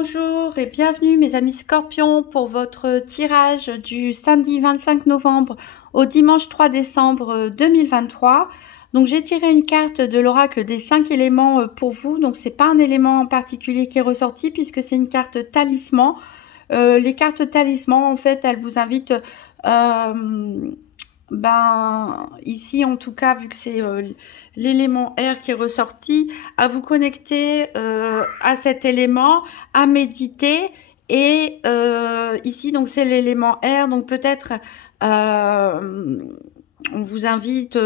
Bonjour et bienvenue mes amis Scorpions pour votre tirage du samedi 25 novembre au dimanche 3 décembre 2023. Donc j'ai tiré une carte de l'oracle des 5 éléments pour vous. Donc c'est pas un élément en particulier qui est ressorti puisque c'est une carte talisman. Les cartes talisman en fait elles vous invitent ici en tout cas vu que c'est l'élément air qui est ressorti, à vous connecter à cet élément, à méditer et ici donc c'est l'élément air, donc peut-être on vous invite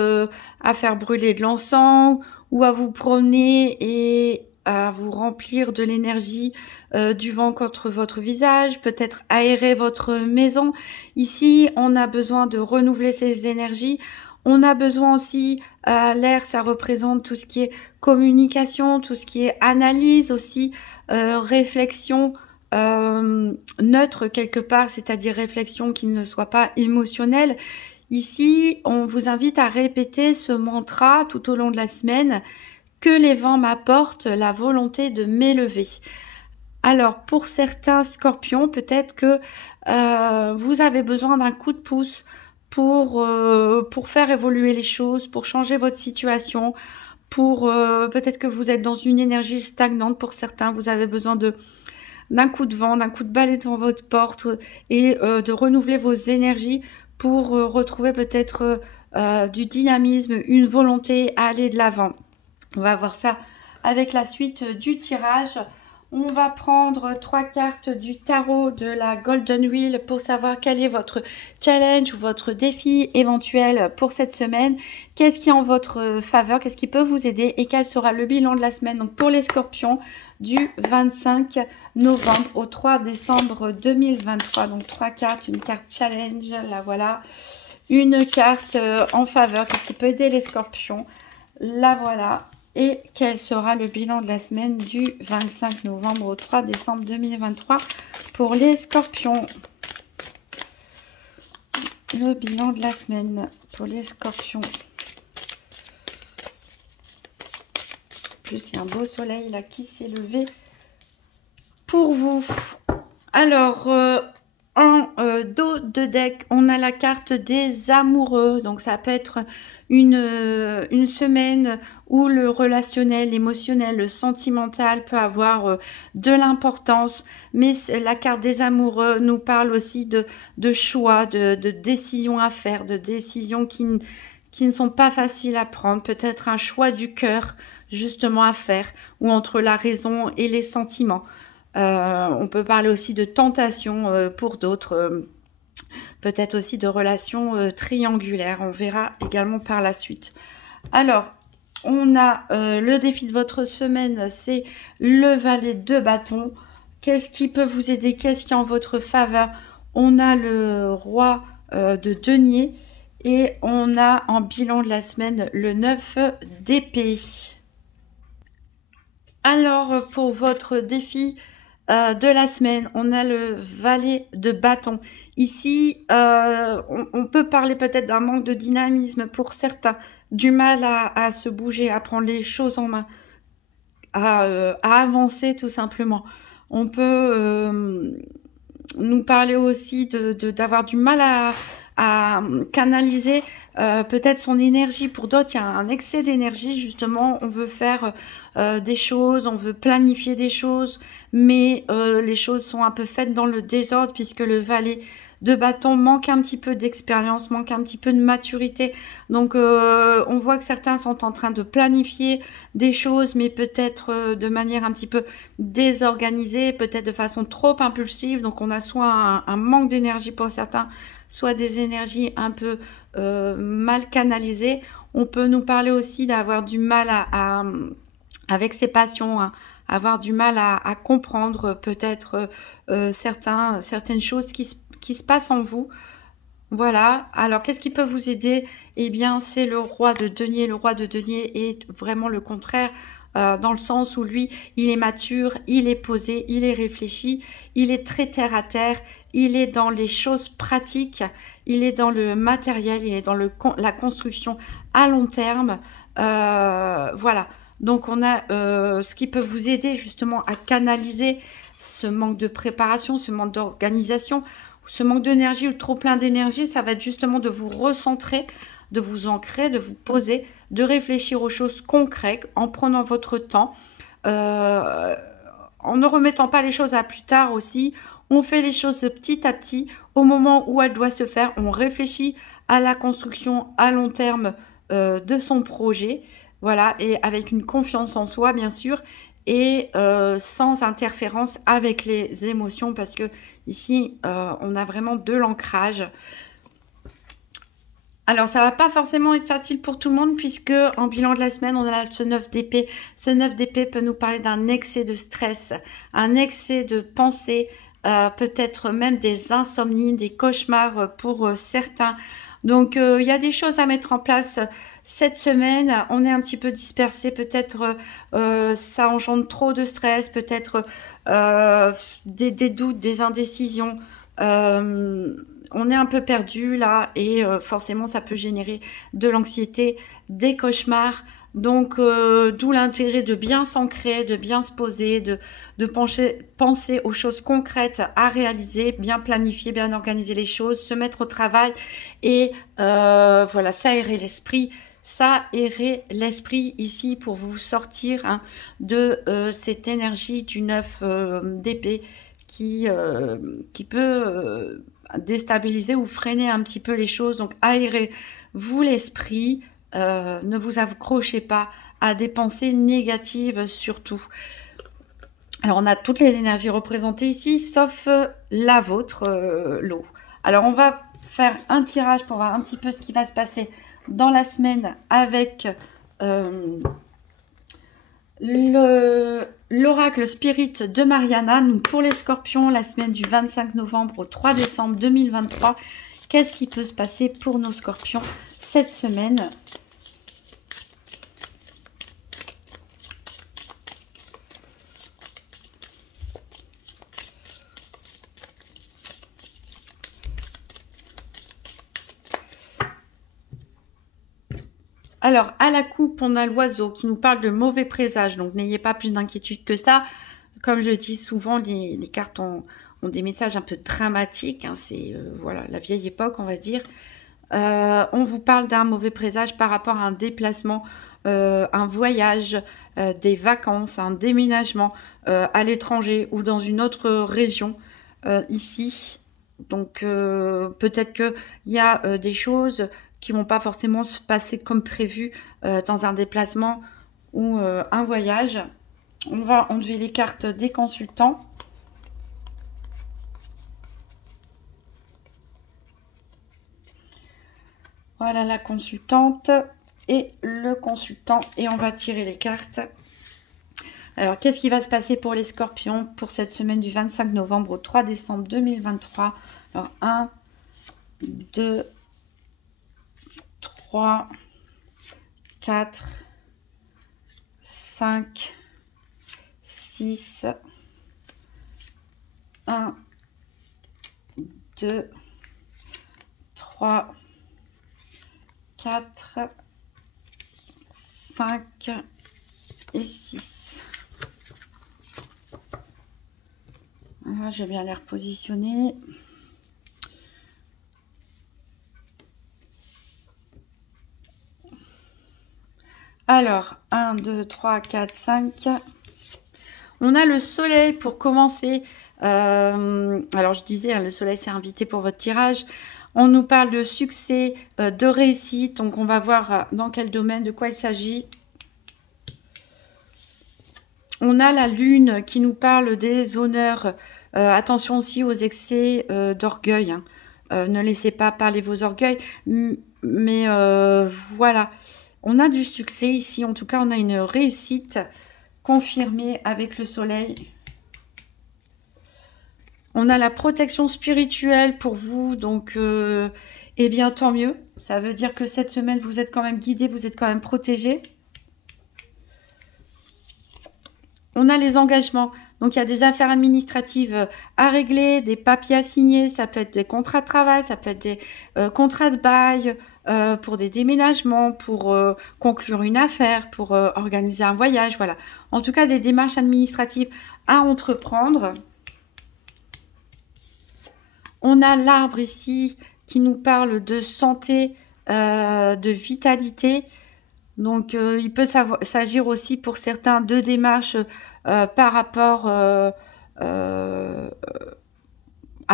à faire brûler de l'encens ou à vous promener et à vous remplir de l'énergie du vent contre votre visage, peut-être aérer votre maison. Ici, on a besoin de renouveler ces énergies. On a besoin aussi, l'air, ça représente tout ce qui est communication, tout ce qui est analyse aussi, réflexion neutre quelque part, c'est-à-dire réflexion qui ne soit pas émotionnelle. Ici, on vous invite à répéter ce mantra tout au long de la semaine. Que les vents m'apportent la volonté de m'élever. Alors, pour certains scorpions, peut-être que vous avez besoin d'un coup de pouce pour faire évoluer les choses, pour changer votre situation, pour peut-être que vous êtes dans une énergie stagnante. Pour certains, vous avez besoin d'un coup de vent, d'un coup de balai devant votre porte et de renouveler vos énergies pour retrouver peut-être du dynamisme, une volonté à aller de l'avant. On va voir ça avec la suite du tirage. On va prendre 3 cartes du tarot de la Golden Wheel pour savoir quel est votre challenge ou votre défi éventuel pour cette semaine. Qu'est-ce qui est en votre faveur, qu'est-ce qui peut vous aider et quel sera le bilan de la semaine. Donc pour les scorpions du 25 novembre au 3 décembre 2023. Donc 3 cartes, une carte challenge, la voilà. Une carte en faveur, qu'est-ce qui peut aider les scorpions. La voilà. Et quel sera le bilan de la semaine du 25 novembre au 3 décembre 2023 pour les scorpions. Le bilan de la semaine pour les scorpions. En plus, il y a un beau soleil là qui s'est levé pour vous. Alors, en dos de deck, on a la carte des amoureux. Donc, ça peut être une semaine où le relationnel, l'émotionnel, le sentimental peut avoir de l'importance. Mais la carte des amoureux nous parle aussi de choix, de décisions à faire, de décisions qui ne sont pas faciles à prendre. Peut-être un choix du cœur, justement, à faire, ou entre la raison et les sentiments. On peut parler aussi de tentation pour d'autres. Peut-être aussi de relations triangulaires. On verra également par la suite. Alors, on a le défi de votre semaine, c'est le valet de bâton. Qu'est-ce qui peut vous aider? Qu'est-ce qui est en votre faveur? On a le roi de denier et on a en bilan de la semaine le 9 d'épée. Alors, pour votre défi de la semaine, on a le valet de bâton. Ici, on peut parler peut-être d'un manque de dynamisme pour certains, du mal à se bouger, à prendre les choses en main, à avancer tout simplement. On peut nous parler aussi d'avoir du mal à canaliser peut-être son énergie. Pour d'autres, il y a un excès d'énergie, justement, on veut faire des choses, on veut planifier des choses, mais les choses sont un peu faites dans le désordre puisque le valet de bâton manque un petit peu d'expérience, manque un petit peu de maturité. Donc on voit que certains sont en train de planifier des choses, mais peut-être de manière un petit peu désorganisée, peut-être de façon trop impulsive. Donc on a soit un manque d'énergie pour certains, soit des énergies un peu mal canalisées. On peut nous parler aussi d'avoir du mal avec ses passions, hein, avoir du mal à comprendre peut-être certaines choses qui se passent en vous. Voilà. Alors, qu'est-ce qui peut vous aider? Eh bien, c'est le roi de denier. Le roi de denier est vraiment le contraire, dans le sens où lui, il est mature, il est posé, il est réfléchi, il est très terre à terre, il est dans les choses pratiques, il est dans le matériel, il est dans la construction à long terme. Voilà. Donc, on a ce qui peut vous aider justement à canaliser ce manque de préparation, ce manque d'organisation, ce manque d'énergie ou trop plein d'énergie, ça va être justement de vous recentrer, de vous ancrer, de vous poser, de réfléchir aux choses concrètes en prenant votre temps, en ne remettant pas les choses à plus tard aussi. On fait les choses petit à petit. Au moment où elles doivent se faire, on réfléchit à la construction à long terme de son projet. Voilà, et avec une confiance en soi, bien sûr, et sans interférence avec les émotions, parce que ici, on a vraiment de l'ancrage. Alors, ça va pas forcément être facile pour tout le monde, puisque en bilan de la semaine, on a ce 9 d'épée. Ce 9 d'épée peut nous parler d'un excès de stress, un excès de pensée, peut-être même des insomnies, des cauchemars pour certains. Donc, il y a des choses à mettre en place cette semaine. On est un petit peu dispersé, peut-être ça engendre trop de stress, peut-être des doutes, des indécisions. On est un peu perdu là et forcément ça peut générer de l'anxiété, des cauchemars. Donc d'où l'intérêt de bien s'ancrer, de bien se poser, de penser aux choses concrètes à réaliser, bien planifier, bien organiser les choses, se mettre au travail et voilà, s'aérer l'esprit. S'aérer l'esprit ici pour vous sortir de cette énergie du 9 d'épée qui peut déstabiliser ou freiner un petit peu les choses. Donc aérez-vous l'esprit, ne vous accrochez pas à des pensées négatives surtout. Alors on a toutes les énergies représentées ici sauf la vôtre, l'eau. Alors on va faire un tirage pour voir un petit peu ce qui va se passer dans la semaine avec l'oracle Spirit de Mariana. Donc pour les scorpions, la semaine du 25 novembre au 3 décembre 2023, qu'est-ce qui peut se passer pour nos scorpions cette semaine? Alors, à la coupe, on a l'oiseau qui nous parle de mauvais présages. Donc, n'ayez pas plus d'inquiétude que ça. Comme je dis souvent, les cartes ont des messages un peu dramatiques. C'est voilà, la vieille époque, on va dire. On vous parle d'un mauvais présage par rapport à un déplacement, un voyage, des vacances, un déménagement à l'étranger ou dans une autre région ici. Donc, peut-être qu'il y a des choses qui vont pas forcément se passer comme prévu dans un déplacement ou un voyage. On va enlever les cartes des consultants. Voilà la consultante et le consultant. Et on va tirer les cartes. Alors, qu'est-ce qui va se passer pour les scorpions pour cette semaine du 25 novembre au 3 décembre 2023? Alors, 1, 2, 3, 4, 5, 6, 1, 2, 3, 4, 5 et 6. Voilà, je vais bien les repositionner. Alors, 1, 2, 3, 4, 5. On a le soleil pour commencer. Alors, je disais, le soleil s'est invité pour votre tirage. On nous parle de succès, de réussite. Donc, on va voir dans quel domaine, de quoi il s'agit. On a la lune qui nous parle des honneurs. Attention aussi aux excès d'orgueil. Ne laissez pas parler vos orgueils. Mais voilà. On a du succès ici. En tout cas, on a une réussite confirmée avec le soleil. On a la protection spirituelle pour vous. Donc, eh bien, tant mieux. Ça veut dire que cette semaine, vous êtes quand même guidé, vous êtes quand même protégé. On a les engagements. Donc, il y a des affaires administratives à régler, des papiers à signer. Ça peut être des contrats de travail, ça peut être des contrats de bail, pour des déménagements, pour conclure une affaire, pour organiser un voyage. Voilà. En tout cas, des démarches administratives à entreprendre. On a l'arbre ici qui nous parle de santé, de vitalité. Donc, il peut s'agir aussi pour certains de démarches par rapport à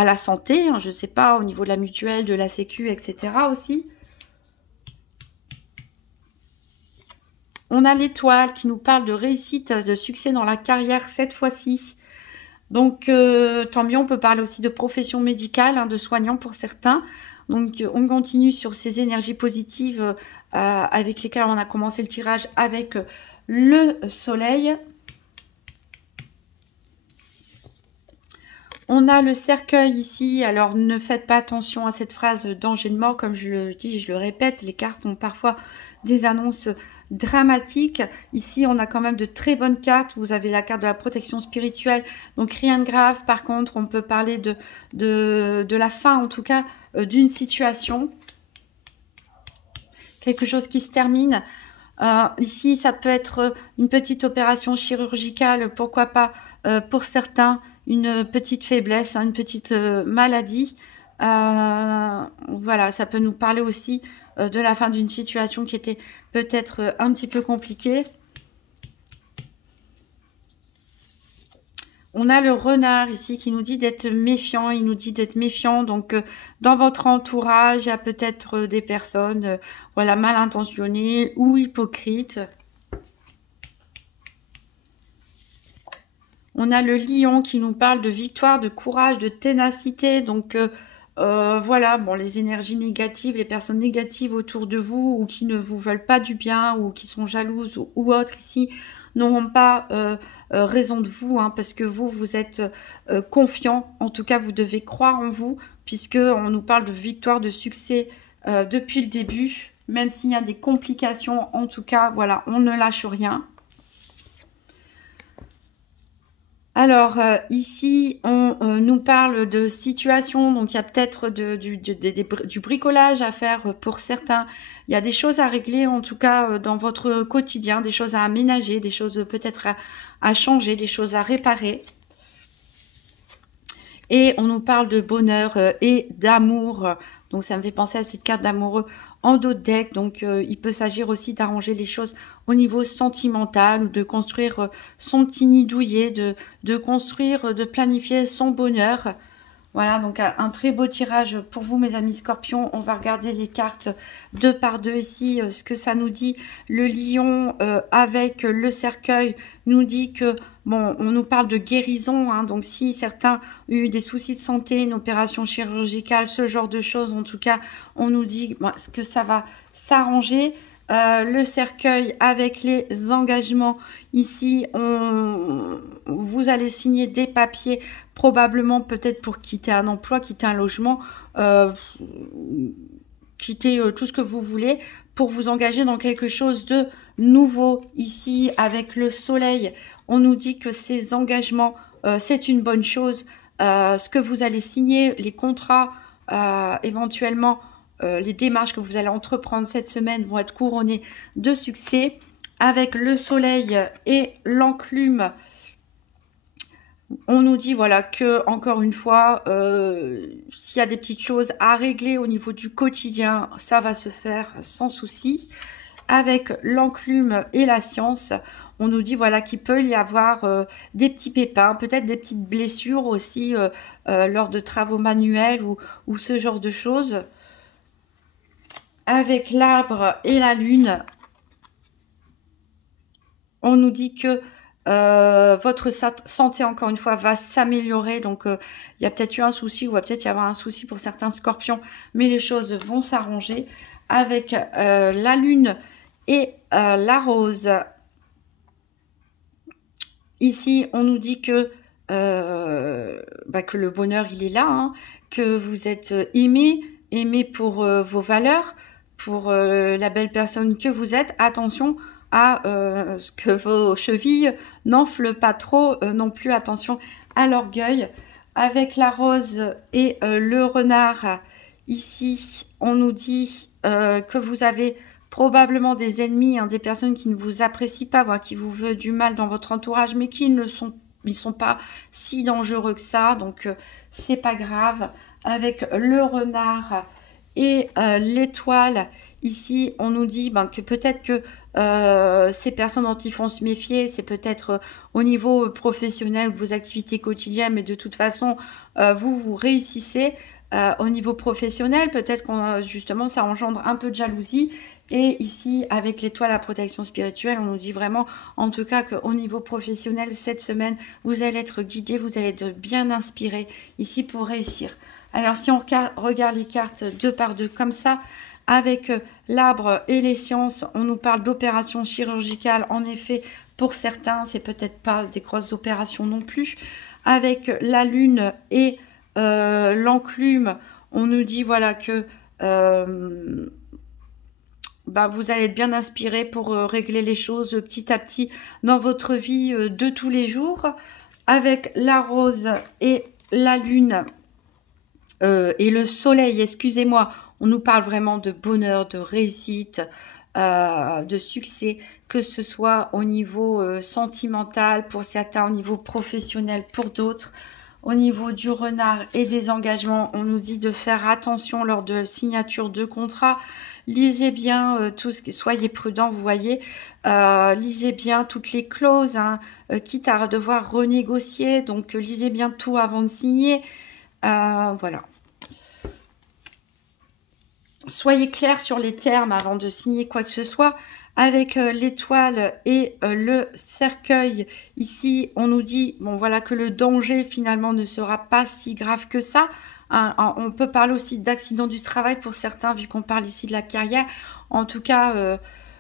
la santé, hein, je ne sais pas, au niveau de la mutuelle, de la sécu, etc. aussi. On a l'étoile qui nous parle de réussite, de succès dans la carrière cette fois-ci. Donc, tant mieux, on peut parler aussi de profession médicale, hein, de soignant pour certains. Donc, on continue sur ces énergies positives avec lesquelles on a commencé le tirage avec le soleil. On a le cercueil ici. Alors, ne faites pas attention à cette phrase danger de mort. Comme je le dis, je le répète, les cartes ont parfois des annonces dramatiques. Ici, on a quand même de très bonnes cartes. Vous avez la carte de la protection spirituelle. Donc, rien de grave. Par contre, on peut parler de la fin, en tout cas, d'une situation. Quelque chose qui se termine. Ici, ça peut être une petite opération chirurgicale, pourquoi pas pour certains, une petite faiblesse, hein, une petite maladie. Voilà, ça peut nous parler aussi de la fin d'une situation qui était peut-être un petit peu compliquée. On a le renard ici qui nous dit d'être méfiant. Il nous dit d'être méfiant. Donc, dans votre entourage, il y a peut-être des personnes voilà, mal intentionnées ou hypocrites. On a le lion qui nous parle de victoire, de courage, de ténacité. Donc, voilà, bon, les énergies négatives, les personnes négatives autour de vous ou qui ne vous veulent pas du bien ou qui sont jalouses ou autres ici n'auront pas raison de vous, hein, parce que vous êtes confiant. En tout cas, vous devez croire en vous, puisqu'on nous parle de victoire, de succès depuis le début. Même s'il y a des complications, en tout cas, voilà, on ne lâche rien. Alors, ici, on nous parle de situation, donc il y a peut-être du bricolage à faire pour certains. Il y a des choses à régler, en tout cas, dans votre quotidien, des choses à aménager, des choses peut-être à changer, des choses à réparer. Et on nous parle de bonheur et d'amour. Donc, ça me fait penser à cette carte d'amoureux en dos de deck. Donc, il peut s'agir aussi d'arranger les choses au niveau sentimental ou de construire son petit nid douillet, de construire, de planifier son bonheur. Voilà, donc un très beau tirage pour vous, mes amis scorpions. On va regarder les cartes deux par deux ici, ce que ça nous dit. Le lion avec le cercueil nous dit que, bon, on nous parle de guérison. Hein, donc, si certains ont eu des soucis de santé, une opération chirurgicale, ce genre de choses, en tout cas, on nous dit que ça va s'arranger. Le cercueil avec les engagements. Ici, vous allez signer des papiers, probablement peut-être pour quitter un emploi, quitter un logement, quitter tout ce que vous voulez pour vous engager dans quelque chose de nouveau. Ici, avec le soleil, on nous dit que ces engagements, c'est une bonne chose. Ce que vous allez signer, les contrats, éventuellement, les démarches que vous allez entreprendre cette semaine vont être couronnées de succès. Avec le soleil et l'enclume, on nous dit voilà que, encore une fois, s'il y a des petites choses à régler au niveau du quotidien, ça va se faire sans souci. Avec l'enclume et la science, on nous dit voilà qu'il peut y avoir des petits pépins, peut-être des petites blessures aussi lors de travaux manuels ou ce genre de choses. Avec l'arbre et la lune, on nous dit que votre santé, encore une fois, va s'améliorer. Donc, il y a peut-être eu un souci ou va peut-être y avoir un souci pour certains scorpions, mais les choses vont s'arranger. Avec la lune et la rose, ici, on nous dit que le bonheur, il est là, hein, que vous êtes aimé pour vos valeurs, pour la belle personne que vous êtes. Attention à ce que vos chevilles n'enflent pas trop non plus. Attention à l'orgueil. Avec la rose et le renard, ici, on nous dit que vous avez probablement des ennemis, hein, des personnes qui ne vous apprécient pas, voire qui vous veulent du mal dans votre entourage, mais qui ne sont pas si dangereux que ça. Donc, c'est pas grave. avec le renard et l'étoile. Ici, on nous dit que peut-être que ces personnes dont il faut se méfier, c'est peut-être au niveau professionnel, vos activités quotidiennes, mais de toute façon, vous réussissez au niveau professionnel. Peut-être qu'on justement, ça engendre un peu de jalousie. Et ici, avec l'étoile, la protection spirituelle, on nous dit vraiment, en tout cas, qu'au niveau professionnel, cette semaine, vous allez être guidé, vous allez être bien inspiré ici pour réussir. Alors, si on regarde les cartes deux par deux comme ça, avec l'arbre et les sciences, on nous parle d'opérations chirurgicales. En effet, pour certains, c'est peut-être pas des grosses opérations non plus. Avec la lune et l'enclume, on nous dit voilà que vous allez être bien inspiré pour régler les choses petit à petit dans votre vie de tous les jours. Avec la rose et la lune et le soleil, excusez-moi, on nous parle vraiment de bonheur, de réussite, de succès, que ce soit au niveau sentimental pour certains, au niveau professionnel pour d'autres. Au niveau du renard et des engagements, on nous dit de faire attention lors de signature de contrat. Lisez bien tout ce qui, soyez prudents, vous voyez. Lisez bien toutes les clauses, quitte à devoir renégocier. Donc, lisez bien tout avant de signer. Voilà. Soyez clair sur les termes avant de signer quoi que ce soit. Avec l'étoile et le cercueil, ici, on nous dit voilà, que le danger, finalement, ne sera pas si grave que ça. On peut parler aussi d'accident du travail pour certains, vu qu'on parle ici de la carrière. En tout cas,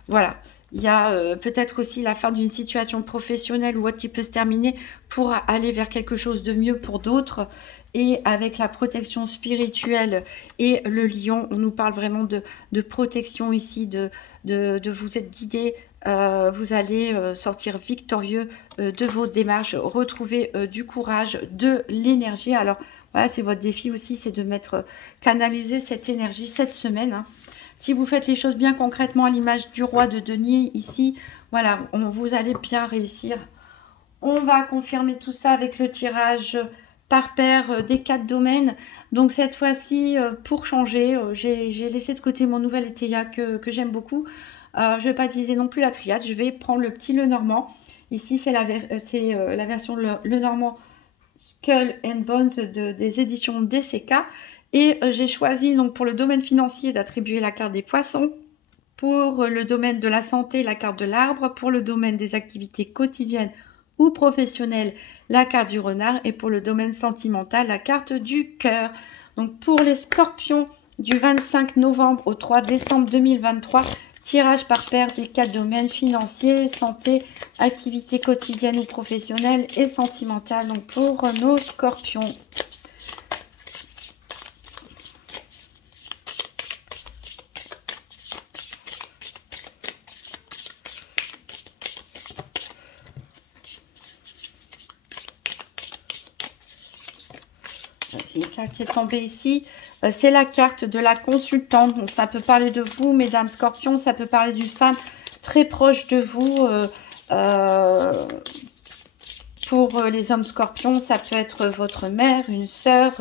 voilà. Il y a peut-être aussi la fin d'une situation professionnelle ou autre qui peut se terminer pour aller vers quelque chose de mieux pour d'autres. Et avec la protection spirituelle et le lion, on nous parle vraiment de protection ici, de vous être guidé. Vous allez sortir victorieux de vos démarches, retrouver du courage, de l'énergie. Alors voilà, c'est votre défi aussi, c'est de canaliser cette énergie cette semaine. Si vous faites les choses bien concrètement à l'image du roi de denier ici, voilà, vous allez bien réussir. On va confirmer tout ça avec le tirage par paire des 4 domaines. Donc cette fois-ci, pour changer, j'ai laissé de côté mon nouvel Eteia que j'aime beaucoup. Je ne vais pas utiliser non plus la triade, je vais prendre le petit Lenormand. Ici, c'est la version Lenormand Skull and Bones des éditions DCK. Et j'ai choisi donc pour le domaine financier d'attribuer la carte des poissons. Pour le domaine de la santé, la carte de l'arbre. Pour le domaine des activités quotidiennes ou professionnelles, la carte du renard. Et pour le domaine sentimental, la carte du cœur. Donc pour les scorpions, du 25 novembre au 3 décembre 2023, tirage par paire des 4 domaines financiers, santé, activités quotidiennes ou professionnelles et sentimentales. Donc pour nos scorpions. Une carte qui est tombée ici, c'est la carte de la consultante. Donc ça peut parler de vous, mesdames scorpions, ça peut parler d'une femme très proche de vous. Pour les hommes scorpions, ça peut être votre mère, une sœur,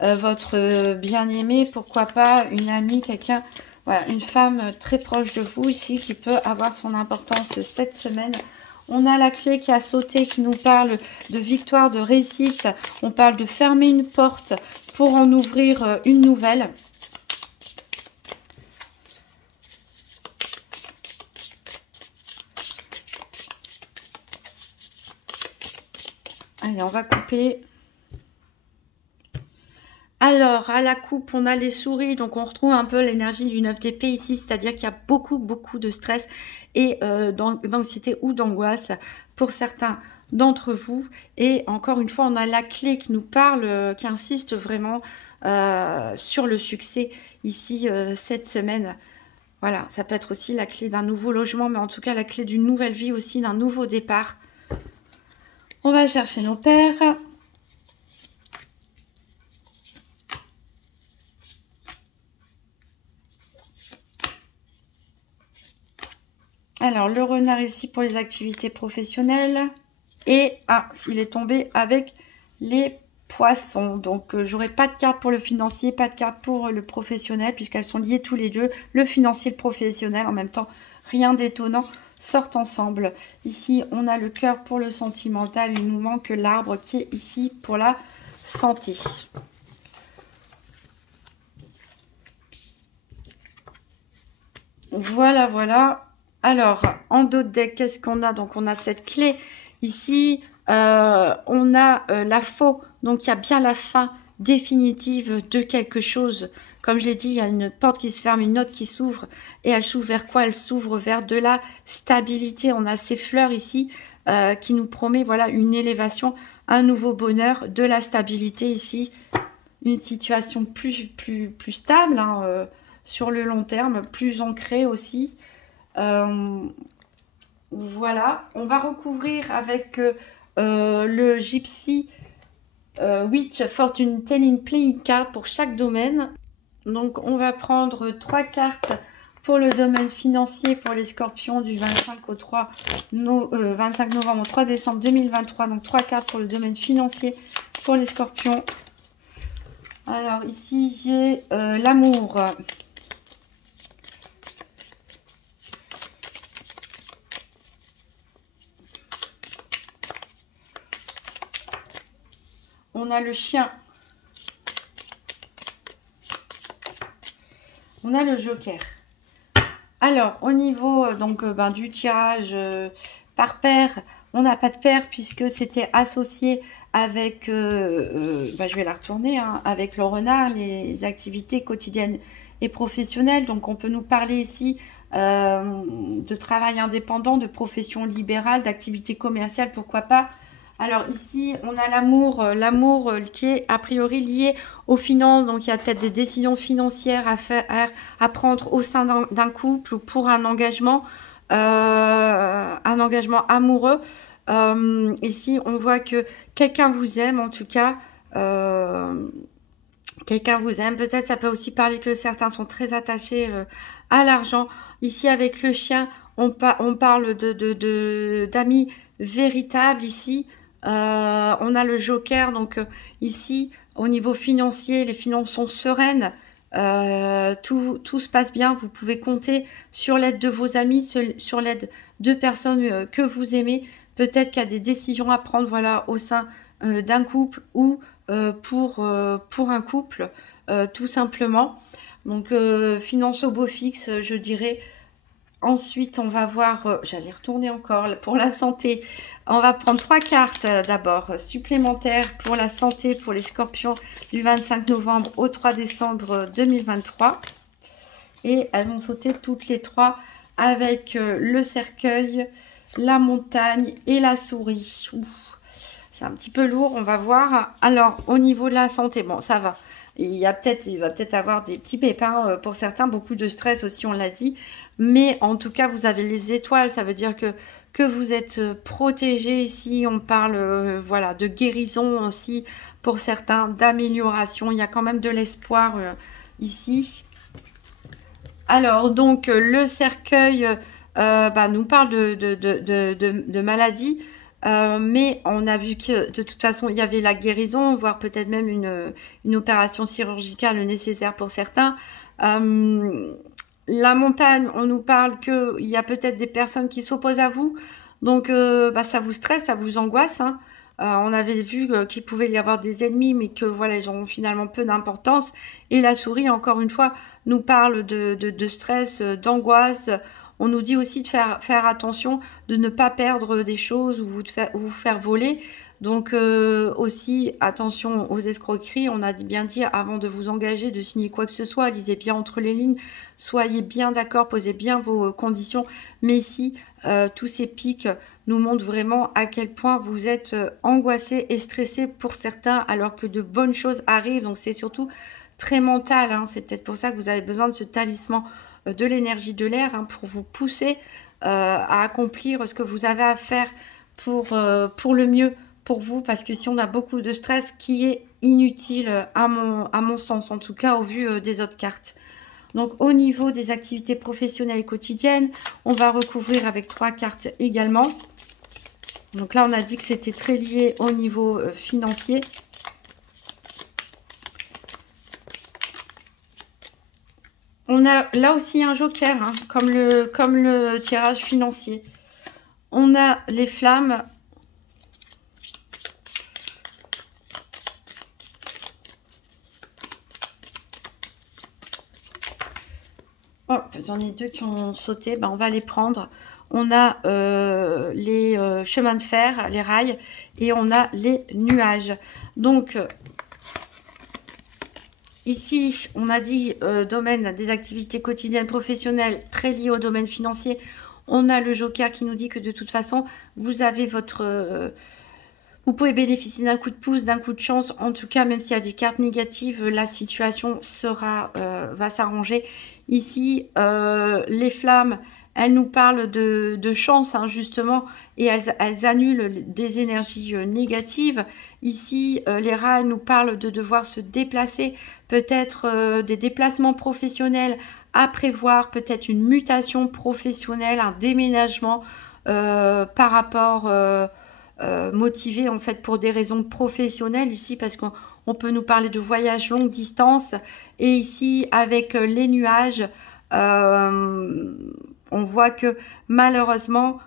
votre bien-aimé, pourquoi pas une amie, quelqu'un, voilà, une femme très proche de vous ici qui peut avoir son importance cette semaine. On a la clé qui a sauté, qui nous parle de victoire, de réussite. On parle de fermer une porte pour en ouvrir une nouvelle. Allez, on va couper. Alors, à la coupe, on a les souris, donc on retrouve un peu l'énergie du 9 d'épée ici, c'est-à-dire qu'il y a beaucoup de stress et d'anxiété ou d'angoisse pour certains d'entre vous. Et encore une fois, on a la clé qui nous parle, qui insiste vraiment sur le succès ici cette semaine. Voilà, ça peut être aussi la clé d'un nouveau logement, mais en tout cas la clé d'une nouvelle vie aussi, d'un nouveau départ. On va chercher nos paires. Alors, le renard ici pour les activités professionnelles. Et, il est tombé avec les Poisson. Donc, j'aurai pas de carte pour le financier, pas de carte pour le professionnel, puisqu'elles sont liées tous les deux. Le financier et le professionnel, en même temps, rien d'étonnant, sortent ensemble. Ici, on a le cœur pour le sentimental. Il nous manque l'arbre qui est ici pour la santé. Voilà, voilà. Alors, en dos de deck, qu'est-ce qu'on a? Donc, on a cette clé ici. On a la faux. Donc, il y a bien la fin définitive de quelque chose. Comme je l'ai dit, il y a une porte qui se ferme, une autre qui s'ouvre. Et elle s'ouvre vers quoi? Elle s'ouvre vers de la stabilité. On a ces fleurs ici qui nous promet, voilà, une élévation, un nouveau bonheur, de la stabilité ici. Une situation plus stable, hein, sur le long terme, plus ancrée aussi. Voilà, on va recouvrir avec le Gypsy Witch Fortune Telling Playing Card pour chaque domaine. Donc, on va prendre 3 cartes pour le domaine financier pour les scorpions du 25 au 25 novembre au 3 décembre 2023. Donc, 3 cartes pour le domaine financier pour les scorpions. Alors, ici, j'ai l'amour. On a le chien. On a le joker. Alors, au niveau donc du tirage par paire, on n'a pas de paire puisque c'était associé avec, je vais la retourner, hein, avec le renard, les activités quotidiennes et professionnelles. Donc, on peut nous parler ici de travail indépendant, de profession libérale, d'activité commerciale, pourquoi pas. Alors ici, on a l'amour qui est a priori lié aux finances. Donc il y a peut-être des décisions financières à faire, à prendre au sein d'un couple ou pour un engagement amoureux. Ici, on voit que quelqu'un vous aime, en tout cas. Quelqu'un vous aime. Peut-être ça peut aussi parler que certains sont très attachés à l'argent. Ici, avec le chien, on parle d'amis véritables ici. On a le joker, donc ici au niveau financier, les finances sont sereines, tout se passe bien, vous pouvez compter sur l'aide de vos amis, sur l'aide de personnes que vous aimez. Peut-être qu'il y a des décisions à prendre, voilà, au sein d'un couple ou pour un couple, tout simplement. Donc finances au beau fixe, je dirais. Ensuite, on va voir, j'allais retourner encore pour la santé. On va prendre 3 cartes d'abord supplémentaires pour la santé pour les scorpions du 25 novembre au 3 décembre 2023. Et elles vont sauter toutes les 3 avec le cercueil, la montagne et la souris. C'est un petit peu lourd, on va voir. Alors, au niveau de la santé, bon, ça va. Il va peut-être avoir des petits pépins pour certains, beaucoup de stress aussi, on l'a dit. Mais en tout cas, vous avez les étoiles, ça veut dire que vous êtes protégé ici. On parle voilà, de guérison aussi pour certains, d'amélioration. Il y a quand même de l'espoir ici. Alors, donc, le cercueil nous parle de maladie. Mais on a vu que de toute façon il y avait la guérison, voire peut-être même une opération chirurgicale nécessaire pour certains. La montagne, on nous parle qu'il y a peut-être des personnes qui s'opposent à vous, donc ça vous stresse, ça vous angoisse, hein. On avait vu qu'il pouvait y avoir des ennemis, mais que voilà, ils ont finalement peu d'importance. Et la souris, encore une fois, nous parle de stress, d'angoisse. On nous dit aussi de faire attention, de ne pas perdre des choses ou vous faire voler. Donc aussi, attention aux escroqueries. On a bien dit avant de vous engager, de signer quoi que ce soit, lisez bien entre les lignes. Soyez bien d'accord, posez bien vos conditions. Mais si tous ces pics nous montrent vraiment à quel point vous êtes angoissé et stressé pour certains, alors que de bonnes choses arrivent. Donc c'est surtout très mental, hein. C'est peut-être pour ça que vous avez besoin de ce talisman de l'énergie de l'air, hein, pour vous pousser à accomplir ce que vous avez à faire pour le mieux pour vous, parce que si on a beaucoup de stress qui est inutile à mon sens, en tout cas au vu des autres cartes. Donc au niveau des activités professionnelles et quotidiennes, on va recouvrir avec 3 cartes également. Donc là on a dit que c'était très lié au niveau financier. a là aussi un joker, hein, comme le tirage financier. On a les flammes. Oh, j'en ai deux qui ont sauté, ben, on va les prendre. On a les chemins de fer, les rails, et on a les nuages. Donc, ici, on a dit domaine des activités quotidiennes professionnelles très liées au domaine financier. On a le joker qui nous dit que de toute façon, vous avez votre... vous pouvez bénéficier d'un coup de pouce, d'un coup de chance. En tout cas, même s'il y a des cartes négatives, la situation va s'arranger. Ici, les flammes, elles nous parlent de chance, hein, justement, et elles annulent des énergies négatives. Ici, les rats, elles nous parlent de devoir se déplacer, peut-être des déplacements professionnels à prévoir, peut-être une mutation professionnelle, un déménagement par rapport... motivé en fait pour des raisons professionnelles ici, parce qu'on peut nous parler de voyages longue distance. Et ici, avec les nuages, on voit que malheureusement,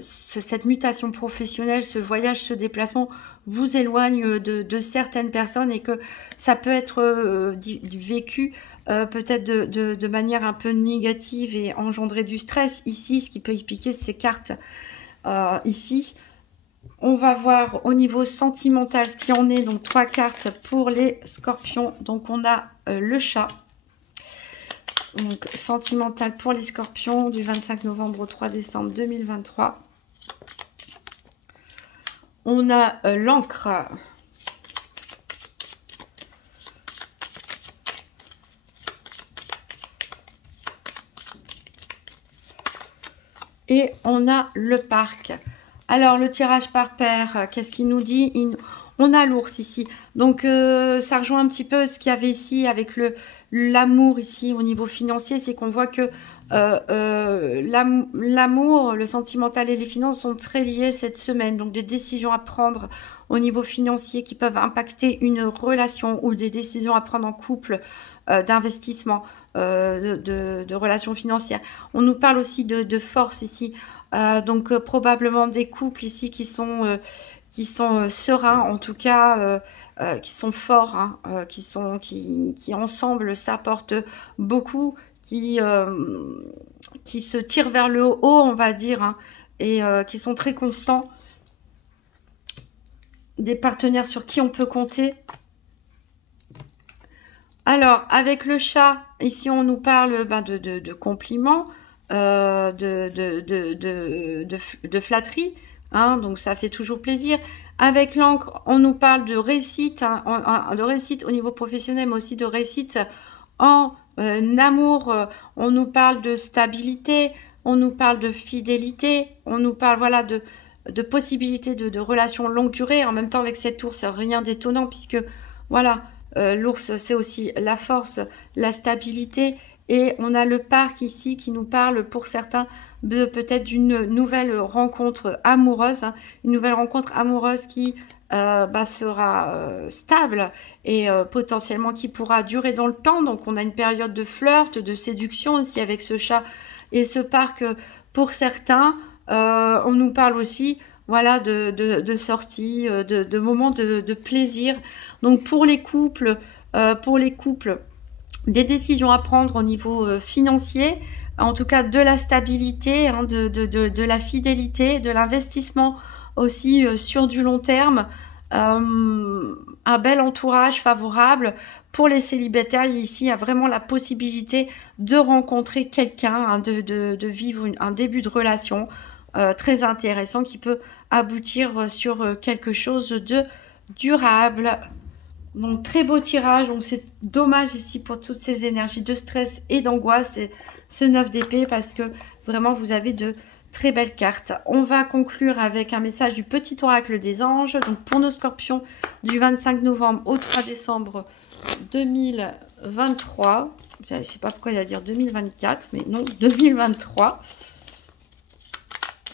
cette mutation professionnelle, ce voyage, ce déplacement vous éloigne de certaines personnes, et que ça peut être vécu peut-être de manière un peu négative et engendrer du stress ici, ce qui peut expliquer ces cartes ici. On va voir au niveau sentimental ce qu'il en est. Donc 3 cartes pour les scorpions. Donc on a le chat. Donc sentimental pour les scorpions du 25 novembre au 3 décembre 2023. On a l'encre. Et on a le parc. Alors, le tirage par paire, qu'est-ce qu'il nous dit? On a l'ours ici. Donc, ça rejoint un petit peu ce qu'il y avait ici avec l'amour ici au niveau financier. C'est qu'on voit que l'amour, le sentimental et les finances sont très liés cette semaine. Donc, des décisions à prendre au niveau financier qui peuvent impacter une relation, ou des décisions à prendre en couple, d'investissement, de relations financières. On nous parle aussi de force ici. Donc probablement des couples ici qui sont sereins, en tout cas qui sont forts, hein, qui ensemble s'apportent beaucoup, qui se tirent vers le haut, on va dire, hein, et qui sont très constants. Des partenaires sur qui on peut compter. Alors, avec le chat, ici on nous parle de compliments, de flatterie, hein, donc ça fait toujours plaisir. Avec l'encre, on nous parle de réussite, hein, de réussite au niveau professionnel, mais aussi de réussite en amour. On nous parle de stabilité, on nous parle de fidélité, on nous parle, voilà, de possibilités de relations longue durée. En même temps, avec cet ours, rien d'étonnant, puisque voilà, l'ours, c'est aussi la force, la stabilité. Et on a le parc ici qui nous parle pour certains de peut-être d'une nouvelle rencontre amoureuse, hein, une nouvelle rencontre amoureuse qui sera stable et potentiellement qui pourra durer dans le temps. Donc on a une période de flirt, de séduction ici avec ce chat et ce parc pour certains. On nous parle aussi, voilà, de sorties, de moments de plaisir. Donc pour les couples, des décisions à prendre au niveau financier, en tout cas de la stabilité, hein, de la fidélité, de l'investissement aussi sur du long terme, un bel entourage favorable. Pour les célibataires, ici, il y a vraiment la possibilité de rencontrer quelqu'un, hein, de vivre un début de relation très intéressant qui peut aboutir sur quelque chose de durable. Donc très beau tirage. Donc c'est dommage ici pour toutes ces énergies de stress et d'angoisse, ce 9 d'épée, parce que vraiment vous avez de très belles cartes. On va conclure avec un message du petit oracle des anges. Donc pour nos scorpions du 25 novembre au 3 décembre 2023. Je ne sais pas pourquoi il va dire 2024, mais non, 2023.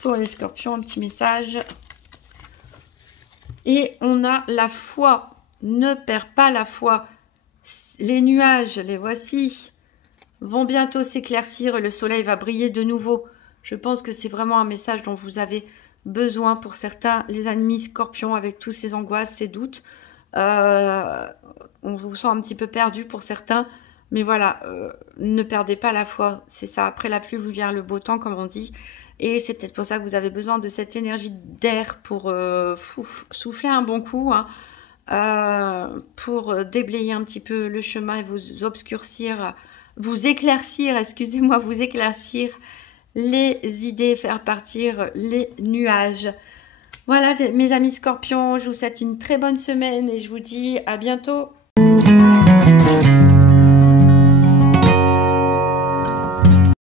Pour les scorpions, un petit message. Et on a la foi. Ne perds pas la foi. Les nuages, les voici. vont bientôt s'éclaircir et le soleil va briller de nouveau. Je pense que c'est vraiment un message dont vous avez besoin pour certains, les amis scorpions, avec tous ces angoisses, ces doutes. On vous sent un petit peu perdu pour certains, mais voilà, ne perdez pas la foi. C'est ça, après la pluie vient le beau temps, comme on dit. Et c'est peut-être pour ça que vous avez besoin de cette énergie d'air pour souffler un bon coup, hein, pour déblayer un petit peu le chemin et vous obscurcir, vous éclaircir, excusez-moi, vous éclaircir les idées, faire partir les nuages. Voilà, mes amis scorpions, je vous souhaite une très bonne semaine et je vous dis à bientôt.